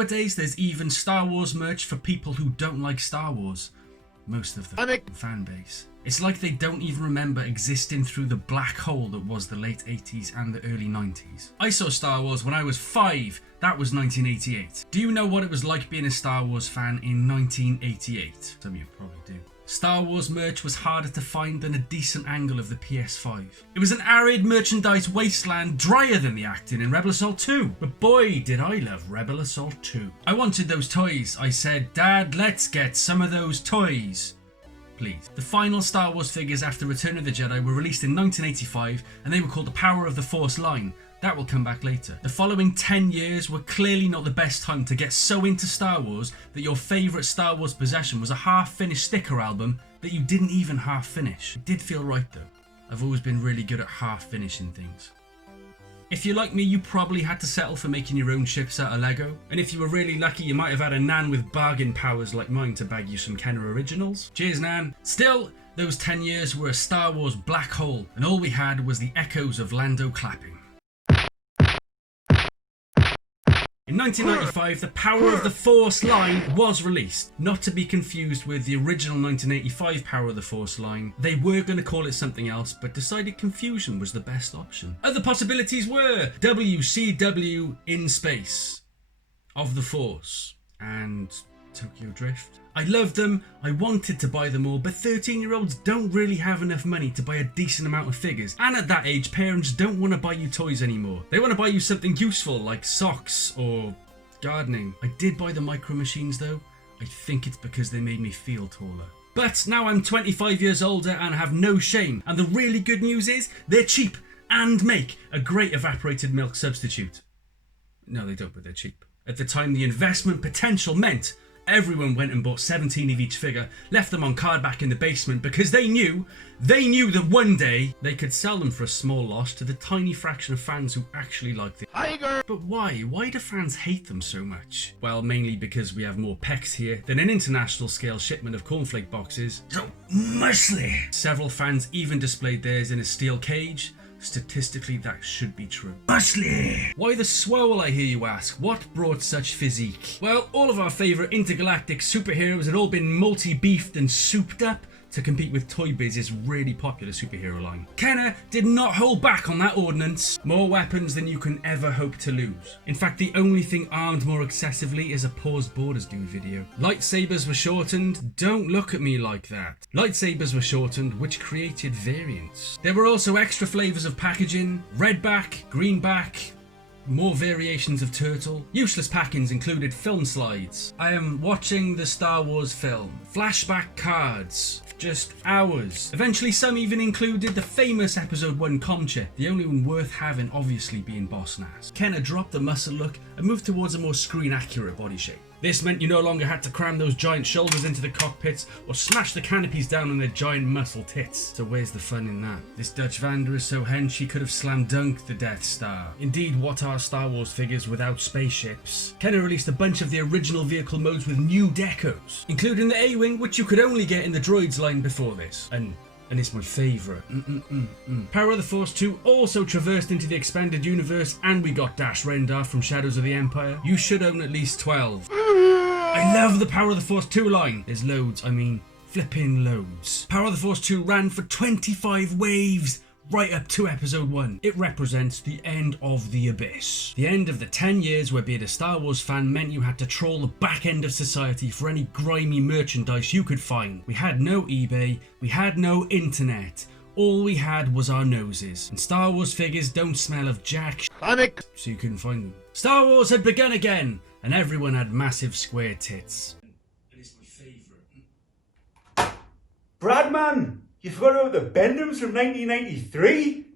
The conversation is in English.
Nowadays, there's even Star Wars merch for people who don't like Star Wars. Most of the fan base. It's like they don't even remember existing through the black hole that was the late 80s and the early 90s. I saw Star Wars when I was 5. That was 1988. Do you know what it was like being a Star Wars fan in 1988? Some of you probably do. Star Wars merch was harder to find than a decent angle of the PS5. It was an arid merchandise wasteland, drier than the acting in Rebel Assault 2. But boy, did I love Rebel Assault 2. I wanted those toys. I said, Dad, let's get some of those toys. Please. The final Star Wars figures after Return of the Jedi were released in 1985 and they were called the Power of the Force line. That will come back later. The following 10 years were clearly not the best time to get so into Star Wars that your favourite Star Wars possession was a half-finished sticker album that you didn't even half-finish. It did feel right though. I've always been really good at half-finishing things. If you're like me, you probably had to settle for making your own ships out of Lego. And if you were really lucky, you might have had a nan with bargain powers like mine to bag you some Kenner originals. Cheers, nan. Still, those 10 years were a Star Wars black hole, and all we had was the echoes of Lando clapping. In 1995, the Power of the Force line was released, not to be confused with the original 1985 Power of the Force line. They were going to call it something else, but decided confusion was the best option. Other possibilities were WCW in Space, Of the Force, and Tokyo Drift. I loved them, I wanted to buy them all, but 13-year-olds don't really have enough money to buy a decent amount of figures. And at that age, parents don't want to buy you toys anymore. They want to buy you something useful like socks or gardening. I did buy the Micro Machines though. I think it's because they made me feel taller. But now I'm 25 years older and have no shame. And the really good news is they're cheap and make a great evaporated milk substitute. No, they don't, but they're cheap. At the time, the investment potential meant everyone went and bought 17 of each figure, left them on card back in the basement because they knew that one day they could sell them for a small loss to the tiny fraction of fans who actually liked it. But why? Why do fans hate them so much? Well, mainly because we have more pecs here than an international scale shipment of cornflake boxes. So muscly! Several fans even displayed theirs in a steel cage. Statistically, that should be true. Muscly! Why the swole, I hear you ask? What brought such physique? Well, all of our favourite intergalactic superheroes had all been multi-beefed and souped up to compete with Toy Biz's really popular superhero line. Kenner did not hold back on that ordnance. More weapons than you can ever hope to lose. In fact, the only thing armed more excessively is a paused Borders Dude video. Lightsabers were shortened. Don't look at me like that. Lightsabers were shortened, which created variants. There were also extra flavours of packaging. Red back, green back, more variations of turtle. Useless packings included film slides. I am watching the Star Wars film. Flashback cards. Just hours. Eventually some even included the famous episode 1 comm chip, the only one worth having obviously being Boss Nass. Kenner dropped the muscle look and moved towards a more screen accurate body shape. This meant you no longer had to cram those giant shoulders into the cockpits or smash the canopies down on their giant muscle tits. So where's the fun in that? This Dutch Vander is so hench he could have slam dunked the Death Star. Indeed, what are Star Wars figures without spaceships? Kenner released a bunch of the original vehicle modes with new decos, including the A-Wing, which you could only get in the Droids line before this. And it's my favourite. Power of the Force 2 also traversed into the expanded universe, and we got Dash Rendar from Shadows of the Empire. You should own at least 12. I love the Power of the Force 2 line. There's loads, I mean flipping loads. Power of the Force 2 ran for 25 waves, right up to episode 1. It represents the end of the abyss. The end of the 10 years where being a Star Wars fan meant you had to trawl the back end of society for any grimy merchandise you could find. We had no eBay, we had no internet. All we had was our noses. And Star Wars figures don't smell of jack panic, so you couldn't find them. Star Wars had begun again, and everyone had massive square tits. And it's my favourite. Bradman! You forgot about the Bendhams from 1993?